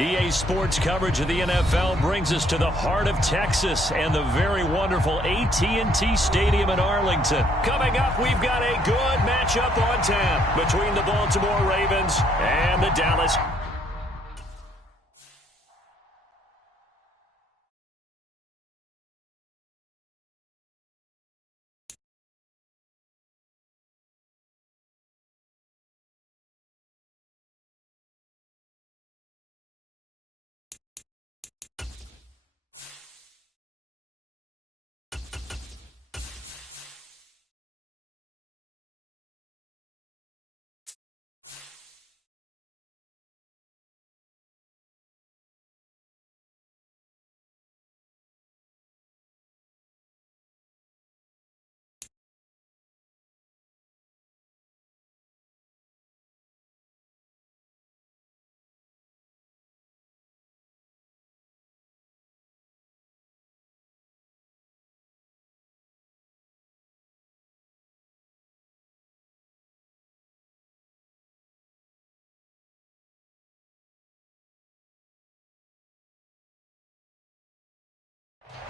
EA Sports coverage of the NFL brings us to the heart of Texas and the very wonderful AT&T Stadium in Arlington. Coming up, we've got a good matchup on tap between the Baltimore Ravens and the Dallas.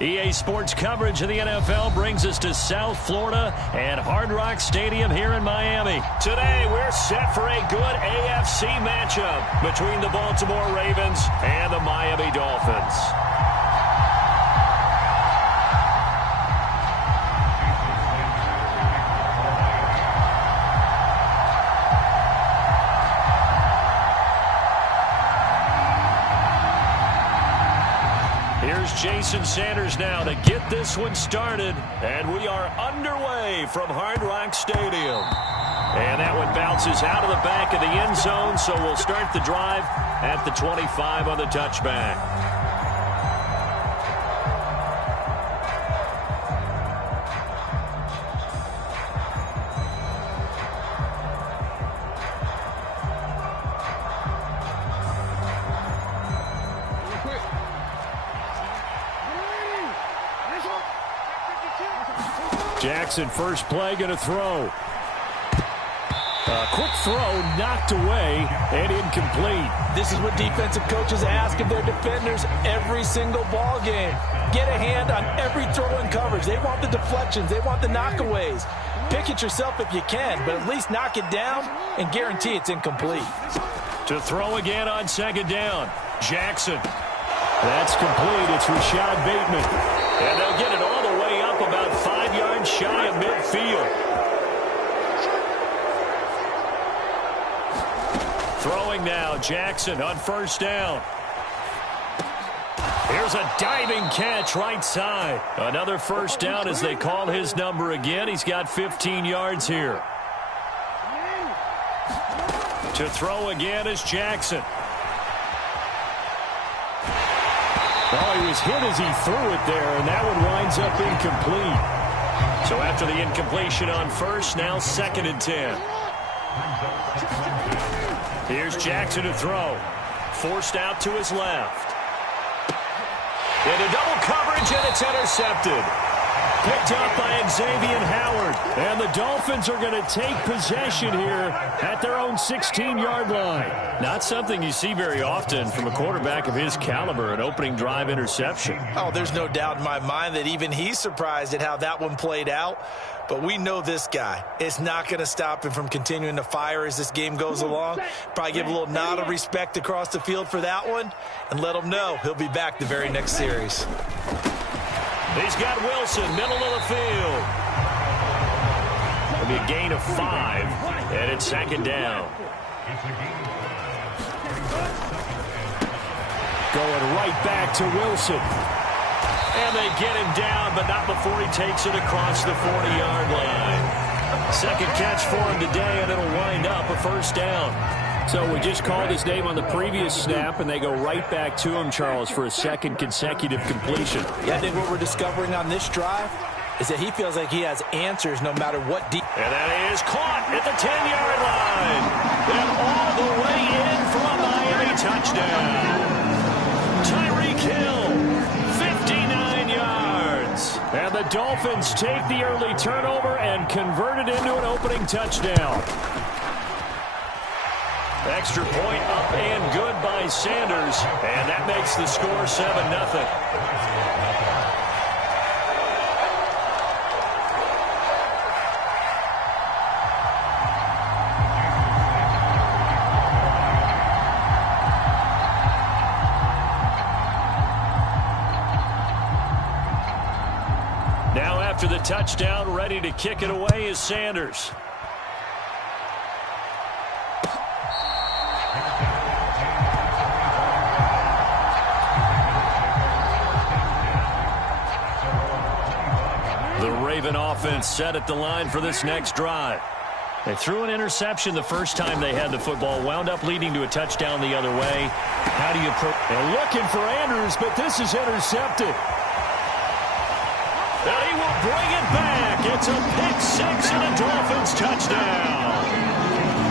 EA Sports coverage of the NFL brings us to South Florida and Hard Rock Stadium here in Miami. Today, we're set for a good AFC matchup between the Baltimore Ravens and the Miami Dolphins. Jason Sanders now to get this one started, and we are underway from Hard Rock Stadium. And that one bounces out of the back of the end zone, so we'll start the drive at the 25 on the touchback. Jackson, first play, going to throw. Quick throw, knocked away, and incomplete. This is what defensive coaches ask of their defenders every single ball game. Get a hand on every throw and coverage. They want the deflections. They want the knockaways. Pick it yourself if you can, but at least knock it down and guarantee it's incomplete. To throw again on second down. Jackson. That's complete. It's Rashad Bateman. And they'll get it all the way up about 5 yards shy of midfield. Throwing now, Jackson on first down. Here's a diving catch right side. Another first down as they call his number again. He's got 15 yards here. To throw again is Jackson. Oh, he was hit as he threw it there, and that one winds up incomplete. So after the incompletion on first, now 2nd and 10. Here's Jackson to throw. Forced out to his left. Into double coverage, and it's intercepted. Picked up by Xavier Howard. And the Dolphins are going to take possession here at their own 16-yard line. Not something you see very often from a quarterback of his caliber, an opening drive interception. Oh, there's no doubt in my mind that even he's surprised at how that one played out. But we know this guy. It's not going to stop him from continuing to fire as this game goes along. Probably give a little nod of respect across the field for that one and let him know he'll be back the very next series. He's got Wilson, middle of the field. It'll be a gain of 5, and it's 2nd down. Going right back to Wilson. And they get him down, but not before he takes it across the 40-yard line. Second catch for him today, and it'll wind up a first down. So we just called his name on the previous snap, and they go right back to him, Charles, for a second consecutive completion. Yeah, I think what we're discovering on this drive is that he feels like he has answers no matter what. And that is caught at the 10-yard line. And all the way in for a Miami touchdown. Tyreek Hill, 59 yards. And the Dolphins take the early turnover and convert it into an opening touchdown. Extra point up and good by Sanders. And that makes the score 7-0. Now after the touchdown, ready to kick it away is Sanders. The Raven offense set at the line for this next drive. They threw an interception the first time they had the football, wound up leading to a touchdown the other way. How do you They're looking for Andrews, but this is intercepted. And he will bring it back. It's a pick six and a Dolphins touchdown.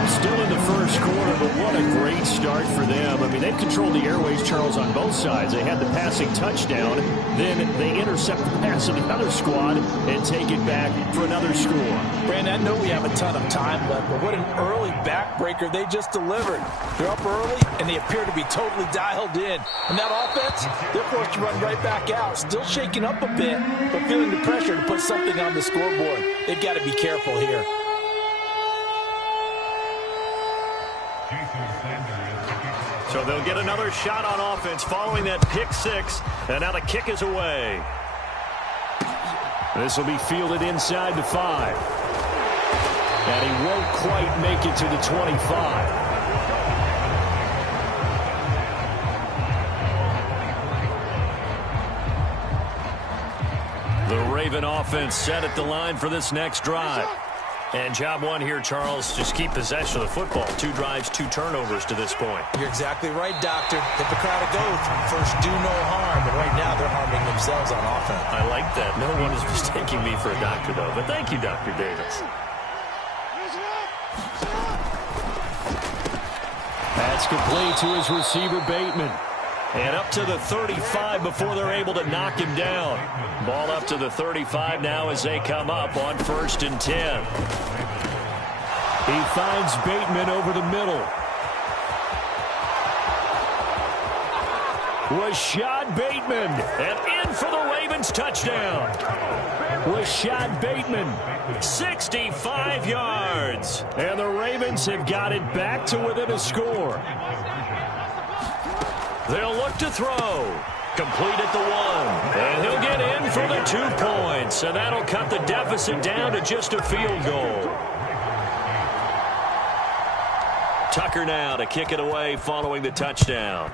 Still in the first quarter, but what a great start for them. I mean, they've controlled the airways, Charles, on both sides. They had the passing touchdown. Then they intercept the pass of the other squad and take it back for another score. Brandon, I know we have a ton of time left, but what an early backbreaker they just delivered. They're up early, and they appear to be totally dialed in. And that offense, they're forced to run right back out. Still shaking up a bit, but feeling the pressure to put something on the scoreboard. They've got to be careful here. So they'll get another shot on offense following that pick six. And now the kick is away. This will be fielded inside the 5. And he won't quite make it to the 25. The Raven offense set at the line for this next drive. And job one here, Charles, just keep possession of the football. 2 drives, 2 turnovers to this point. You're exactly right, Doctor. Hippocratic oath, first do no harm. And right now they're harming themselves on offense. I like that. No one is mistaking me for a doctor, though. But thank you, Dr. Davis. That's complete to his receiver, Bateman. And up to the 35 before they're able to knock him down. Ball up to the 35 now as they come up on 1st and 10. He finds Bateman over the middle. Rashad Bateman, and in for the Ravens touchdown. Rashad Bateman, 65 yards. And the Ravens have got it back to within a score. They'll look to throw. Complete at the 1. And he'll get in for the 2 points. And that'll cut the deficit down to just a field goal. Tucker now to kick it away following the touchdown.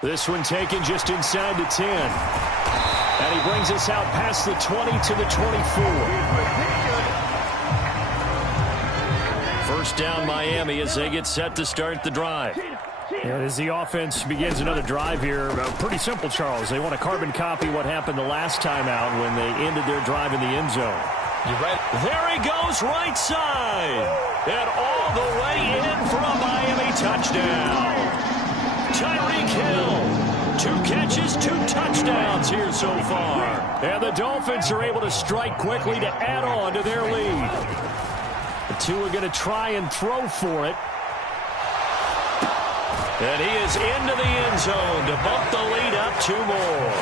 This one taken just inside the 10. And he brings us out past the 20 to the 24. First down Miami as they get set to start the drive. And as the offense begins another drive here, pretty simple, Charles. They want to carbon copy what happened the last time out when they ended their drive in the end zone. You're right. There he goes right side. And all the way in for a Miami touchdown. Tyreek Hill. 2 catches, 2 touchdowns here so far. And the Dolphins are able to strike quickly to add on to their lead. The 2 are going to try and throw for it. And he is into the end zone to bump the lead up 2 more.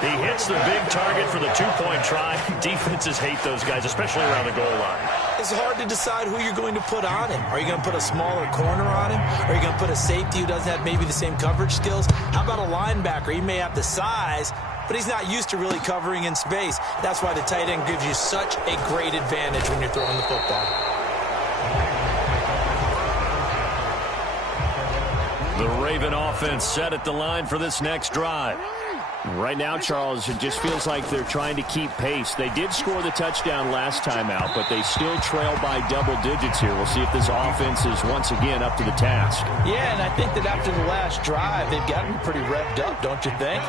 He hits the big target for the 2-point try. Defenses hate those guys, especially around the goal line. It's hard to decide who you're going to put on him. Are you going to put a smaller corner on him? Are you going to put a safety who doesn't have maybe the same coverage skills? How about a linebacker? He may have the size, but he's not used to really covering in space. That's why the tight end gives you such a great advantage when you're throwing the football. The Raven offense set at the line for this next drive. Right now, Charles, it just feels like they're trying to keep pace. They did score the touchdown last time out, but they still trail by double digits here. We'll see if this offense is once again up to the task. Yeah, and I think that after the last drive, they've gotten pretty revved up, don't you think?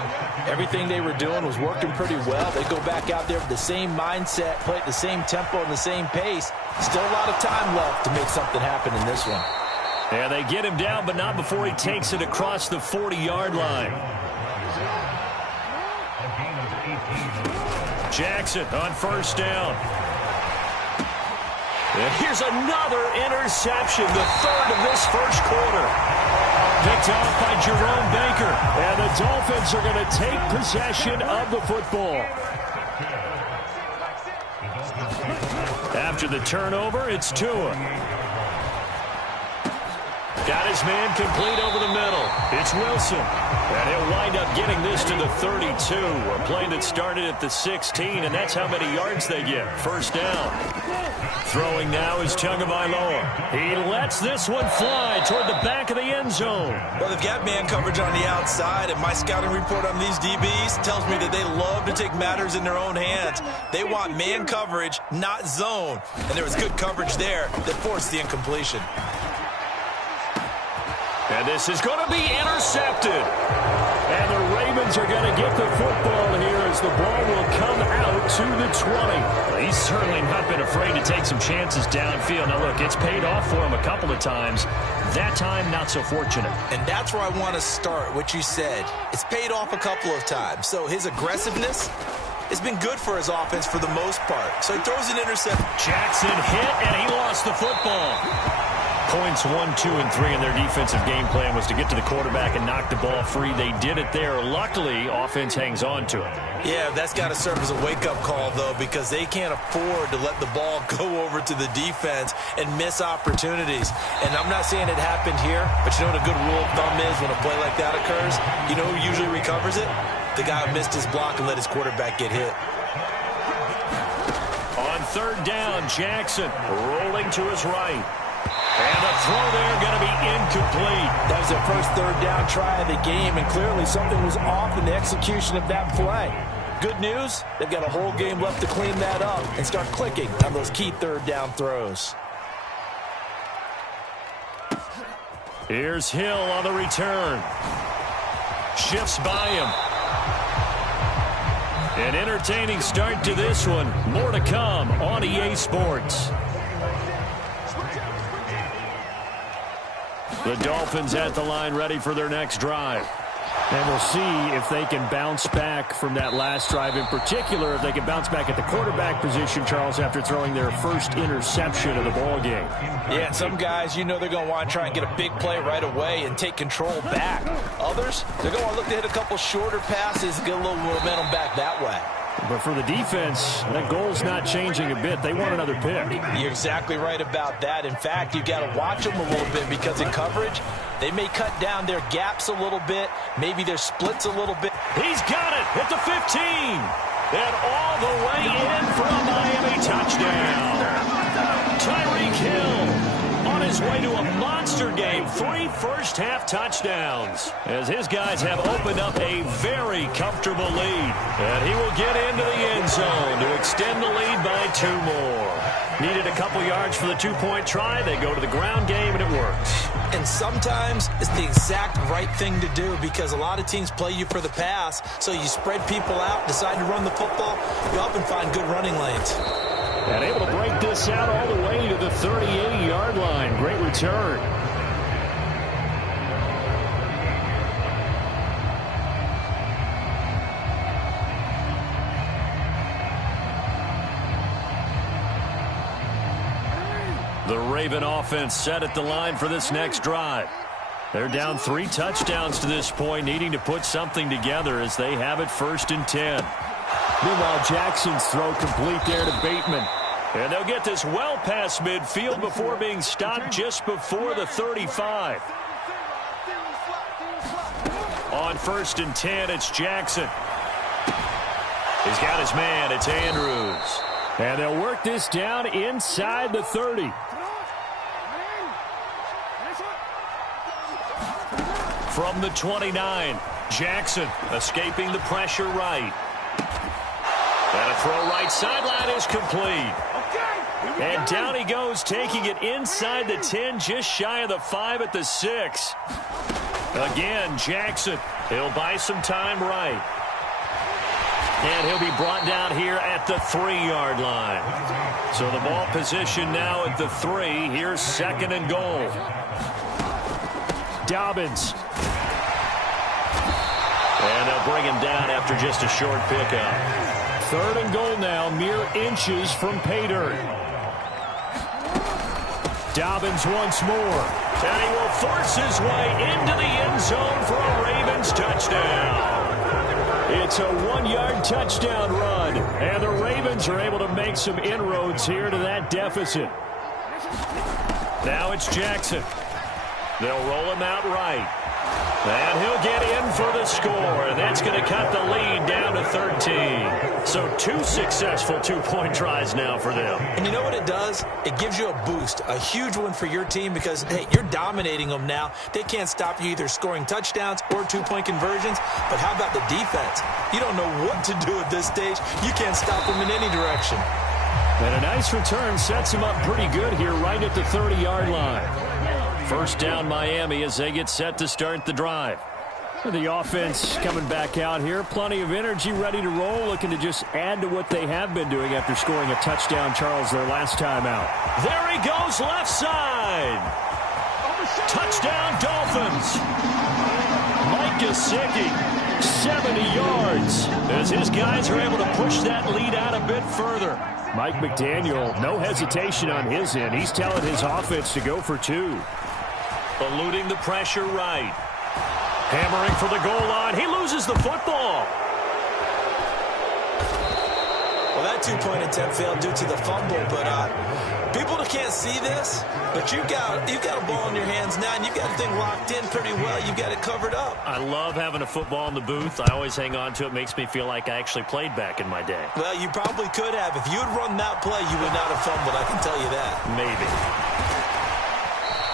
Everything they were doing was working pretty well. They go back out there with the same mindset, play at the same tempo and the same pace. Still a lot of time left to make something happen in this one. And they get him down, but not before he takes it across the 40-yard line. Jackson on 1st down. And here's another interception, the third of this first quarter. Picked off by Jerome Baker. And the Dolphins are going to take possession of the football. After the turnover, it's Tua. Got his man complete over the middle. It's Wilson. And he'll wind up getting this to the 32. A play that started at the 16, and that's how many yards they get. First down. Throwing now is Tagovailoa. He lets this one fly toward the back of the end zone. Well, they've got man coverage on the outside, and my scouting report on these DBs tells me that they love to take matters in their own hands. They want man coverage, not zone. And there was good coverage there that forced the incompletion. And this is going to be intercepted. And the Ravens are going to get the football here as the ball will come out to the 20. Well, he's certainly not been afraid to take some chances downfield. Now, look, it's paid off for him a couple of times. That time, not so fortunate. And that's where I want to start, what you said. It's paid off a couple of times. So his aggressiveness has been good for his offense for the most part. So he throws an interception. Jackson hit, and he lost the football. Points 1, 2, and 3 in their defensive game plan was to get to the quarterback and knock the ball free. They did it there. Luckily, offense hangs on to it. Yeah, that's got to serve as a wake-up call, though, because they can't afford to let the ball go over to the defense and miss opportunities. And I'm not saying it happened here, but you know what a good rule of thumb is when a play like that occurs? You know who usually recovers it? The guy who missed his block and let his quarterback get hit. On third down, Jackson rolling to his right. And the throw there going to be incomplete. That was their first third down try of the game, and clearly something was off in the execution of that play. Good news, they've got a whole game left to clean that up and start clicking on those key third down throws. Here's Hill on the return. Shifts by him. An entertaining start to this one. More to come on EA Sports. The Dolphins at the line ready for their next drive. And we'll see if they can bounce back from that last drive. In particular, if they can bounce back at the quarterback position, Charles, after throwing their first interception of the ball game. Yeah, and some guys, you know they're going to want to try and get a big play right away and take control back. Others, they're going to look to hit a couple shorter passes and get a little momentum back that way. But for the defense, that goal's not changing a bit. They want another pick. You're exactly right about that. In fact, you've got to watch them a little bit because in coverage, they may cut down their gaps a little bit, maybe their splits a little bit. He's got it at the 15. And all the way in for a Miami touchdown. Tyreek Hill on his way to a monster game. 3 first-half touchdowns as his guys have opened up a very comfortable lead. And he will get into the end zone to extend the lead by 2 more. Needed a couple yards for the 2-point try. They go to the ground game, and it works. And sometimes it's the exact right thing to do because a lot of teams play you for the pass. So you spread people out, decide to run the football. You often find good running lanes. And able to break this out all the way to the 38-yard line. Great return. The Raven offense set at the line for this next drive. They're down 3 touchdowns to this point, needing to put something together as they have it 1st and 10. Meanwhile, Jackson's throw complete there to Bateman. And they'll get this well past midfield before being stopped just before the 35. On 1st and 10, it's Jackson. He's got his man. It's Andrews. And they'll work this down inside the 30. From the 29, Jackson escaping the pressure right. And a throw right sideline is complete. And down he goes, taking it inside the 10, just shy of the 5 at the 6. Again, Jackson. He'll buy some time right. And he'll be brought down here at the 3-yard line. So the ball position now at the 3. Here's 2nd and goal. Dobbins. And they'll bring him down after just a short pickup. 3rd and goal now, mere inches from pay dirt. Dobbins once more. And he will force his way into the end zone for a Ravens touchdown. It's a 1-yard touchdown run, and the Ravens are able to make some inroads here to that deficit. Now it's Jackson. They'll roll him out right. And he'll get in for the score, and that's going to cut the lead down to 13. So 2 successful two-point tries now for them. And you know what it does? It gives you a boost, a huge one for your team because, hey, you're dominating them now. They can't stop you either scoring touchdowns or two-point conversions. But how about the defense? You don't know what to do at this stage. You can't stop them in any direction. And a nice return sets them up pretty good here right at the 30-yard line. First down Miami as they get set to start the drive. The offense coming back out here. Plenty of energy, ready to roll, looking to just add to what they have been doing after scoring a touchdown, Charles, their last time out. There he goes, left side. Touchdown, Dolphins. Mike Gesicki, 70 yards, as his guys are able to push that lead out a bit further. Mike McDaniel, no hesitation on his end. He's telling his offense to go for 2. Eluding the pressure right. Hammering for the goal line. He loses the football. Well, that two-point attempt failed due to the fumble, but people can't see this, but you've got a ball in your hands now, and you've got the thing locked in pretty well. You've got it covered up. I love having a football in the booth. I always hang on to it. Makes me feel like I actually played back in my day. Well, you probably could have. If you had run that play, you would not have fumbled. I can tell you that. Maybe.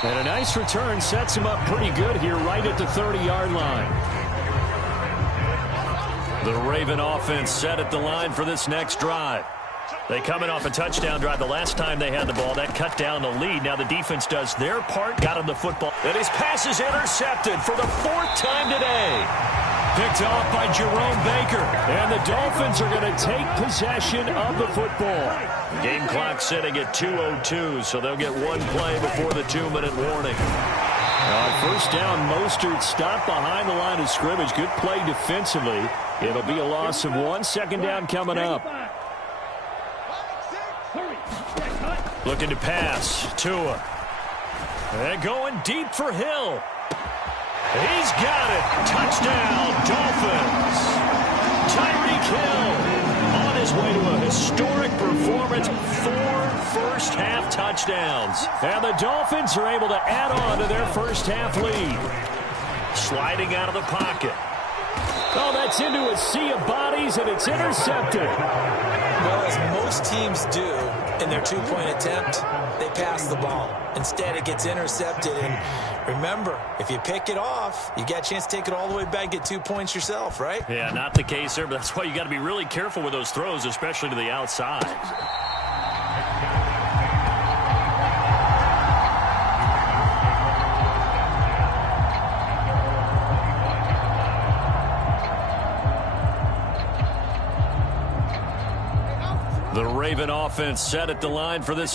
And a nice return sets him up pretty good here right at the 30-yard line. The Raven offense set at the line for this next drive. They coming off a touchdown drive the last time they had the ball. That cut down the lead. Now the defense does their part, got him the football. And his pass is intercepted for the 4th time today. Picked off by Jerome Baker. And the Dolphins are going to take possession of the football. Game clock sitting at 2:02, so they'll get one play before the 2-minute warning. On first down, Mostert stopped behind the line of scrimmage. Good play defensively. It'll be a loss of 1. Second down coming up. Looking to pass. Tua. And going deep for Hill. He's got it. Touchdown, Dolphins. Tyreek Hill on his way to a historic performance. 4 first-half touchdowns. And the Dolphins are able to add on to their first-half lead. Sliding out of the pocket. Oh, that's into a sea of bodies, and it's intercepted. Well, as most teams do in their two-point attempt, they pass the ball. Instead, it gets intercepted. And remember, if you pick it off, you got a chance to take it all the way back, get 2 points yourself, right? Yeah, not the case there, but that's why you got to be really careful with those throws, especially to the outside. The Raven offense set at the line for this